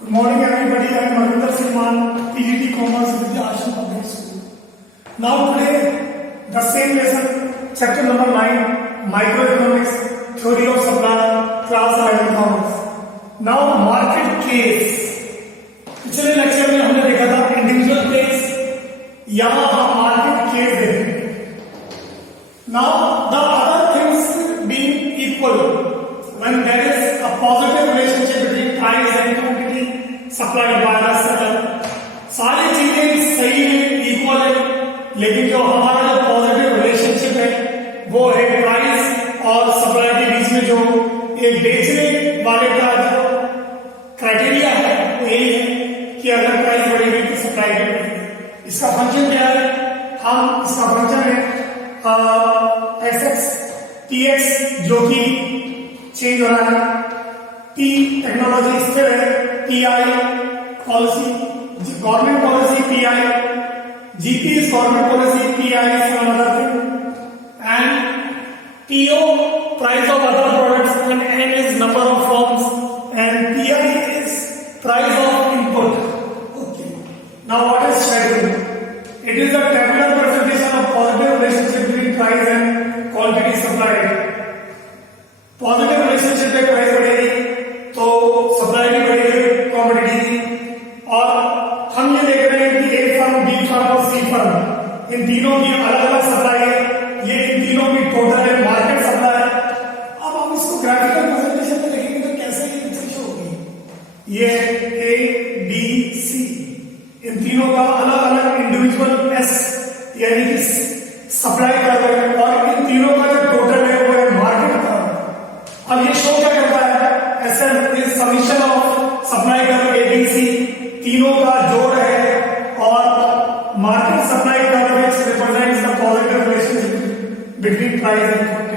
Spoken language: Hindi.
Good morning everybody, I am Marinder Salman, PGT Commerce with the Ashram Public School. Now today, the same lesson, chapter number 9, Microeconomics, Theory of Supply, class 11 Commerce. Now market case. पिछले लेक्चर में हमने देखा था इंडिविजुअल केस, यहाँ हम मार्केट केस देखेंगे. Now the other things being equal, when there is a positive relationship between price and quantity supplied by the seller, सारी चीजें सही है, इक्वल है, लेकिन जो हमारा जो पॉजिटिव रिलेशनशिप है वो है प्राइस और सप्लाई के बीच में. जो एक बेचने वाले का जो क्राइटेरिया है वो यही है कि अगर प्राइस बढ़ेगी तो सप्लाई बढ़ेगी. इसका फंक्शन क्या है? हम इसका फंक्शन है एफ एक्स टी एक्स, जो कि चेंज हो रहा है. टी टेक्नोलॉजी स्थिर है, T I policy government policy, P I GP is government policy, P I some other thing, and TO price of other products, and N is number of forms, and P I is price of input. Okay, now what is schedule? It is a tabular presentation of positive relationship between price and quantity supplied. Positive relationship है, प्राइस बढ़ेगी तो सप्लाई भी बढ़ेगी क्वांटिटी की. और हम ये देख रहे हैं कि ए फर्म, बी फर्म और सी फर्म, इन तीनों की अलग अलग सप्लाई है. ये इन तीनों की टोटल है मार्केट सप्लाई. अब हम इसको ग्राफिकल प्रेजेंटेशन में देखेंगे तो कैसे ये पिक्चर शो होगी. ये ए बी सी, इन तीनों का अलग अलग इंडिविजुअल एस यानी कि सप्लाई कर रहे हैं, और इन तीनों का जो टोटल है वो है मार्केट का. अब ये शो क्या करता है? SM is summation of supply curve A B C, तीनों का जोड़ है, और market supply curve which represents the positive relationship between price and